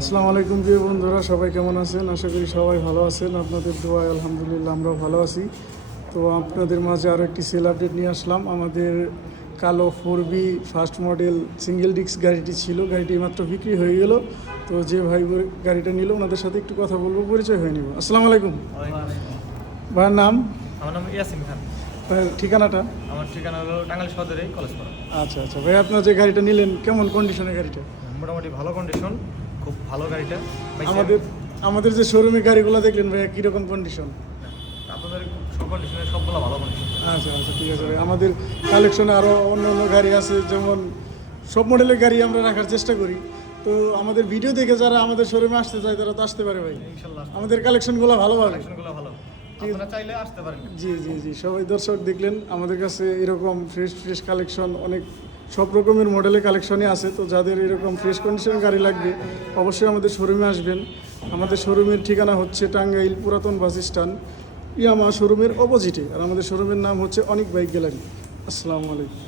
আসসালামু আলাইকুম প্রিয় বন্ধুরা, সবাই কেমন আছেন? আশা করি সবাই ভালো আছেন। আপনাদের দোয়ায় আলহামদুলিল্লাহ আমরাও ভালো আছি। তো আপনাদের মাঝে আরও একটি সেল আপডেট নিয়ে আসলাম। আমাদের কালো 4B first model single disc গাড়িটি ছিল, গাড়িটি মাত্র বিক্রি হয়ে গেল। তো যে ভাই গাড়িটা নিল ওনাদের সাথে একটু কথা বলবো, পরিচয় হয়ে নিব। আসসালামু আলাইকুম। ভাইয়ের নাম? আমার নাম ইয়াসিন খান। ভাইয়ের ঠিকানাটা? আমার ঠিকানা হলো টাঙ্গাইল সদরে কলেজপাড়া। আচ্ছা আচ্ছা ভাই, আপনার যে গাড়িটা নিলেন কেমন কন্ডিশনের গাড়িটা? মোটামুটি ভালো কন্ডিশন, খুব ভালো গাড়িটা পাইছি আমি। আমাদের যে শোরুমে গাড়িগুলো দেখলেন ভাইয়া কীরকম কন্ডিশন? আপনাদের সব কন্ডিশনে সবগুলো ভালো কন্ডিশন। আচ্ছা আচ্ছা ঠিক আছে ভাই। আমাদের কালেকশনে আরও অন্য অন্য গাড়ি আছে, যেমন সব মডেলের গাড়ি আমরা রাখার চেষ্টা করি। তো আমাদের ভিডিও দেখে যারা আমাদের শোরুমে আসতে চায় তারা তো আসতে পারে ভাই। ইনশাআল্লাহ আমাদের কালেকশনগুলো ভালো ভালো। কালেকশনগুলো ভালো, আপনারা চাইলে আসতে পারেন। জি জি জি, সবাই দর্শক দেখলেন আমাদের কাছে এরকম ফ্রেশ ফ্রেশ কালেকশন, অনেক সব রকমের মডেলের কালেকশনই আছে। তো যাদের এরকম ফ্রেশ কন্ডিশনের গাড়ি লাগবে অবশ্যই আমাদের শোরুমে আসবেন। আমাদের শোরুমের ঠিকানা হচ্ছে টাঙ্গাইল পুরাতন বাস স্ট্যান্ড, ইয়ামা শোরুমের অপোজিটে। আর আমাদের শোরুমের নাম হচ্ছে অনিক বাইক গ্যালারি। আসসালামু আলাইকুম।